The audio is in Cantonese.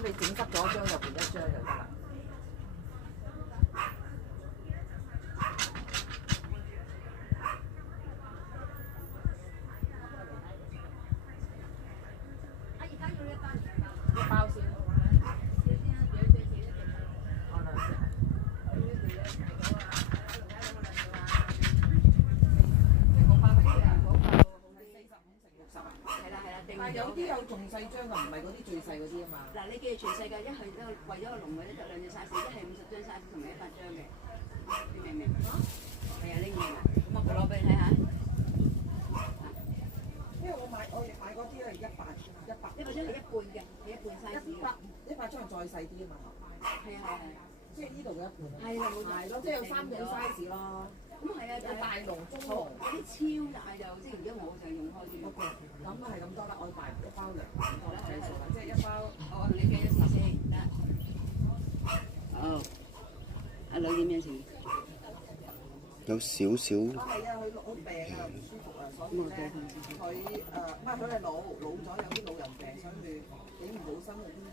咁你整濕咗張就換一張就得啦。一包先。哦，兩隻。嗰包係幾啊？嗰包45乘60啊？係啦，定但係有啲有仲細張㗎，唔係嗰啲最細嗰啲啊嘛。嗱，你記住全世界一係一個為咗個籠嘅咧，得兩隻 size，一係50張 size 同埋100張嘅，你明唔明？係啊，拎明啊，咁我攞俾你睇下。因為我買嗰啲係100張係一半嘅，係一半 size 嘅。100張係再細啲啊嘛。係啊，即係呢度嘅一半。係啦，冇錯。係咯，即係有3種 size 咯。咁係啊，有大籠、中籠。有啲超大就即係而家我就用開啲。OK，咁係咁多啦，我買一包2，好啦，計數啦，即係一包。我同你計咗時先，得。好，阿女點樣先？有少少。係啊，佢好病啊，唔舒服啊，所以咧佢唔係佢係老咗，有啲老人病，所以佢起唔到身嗰啲。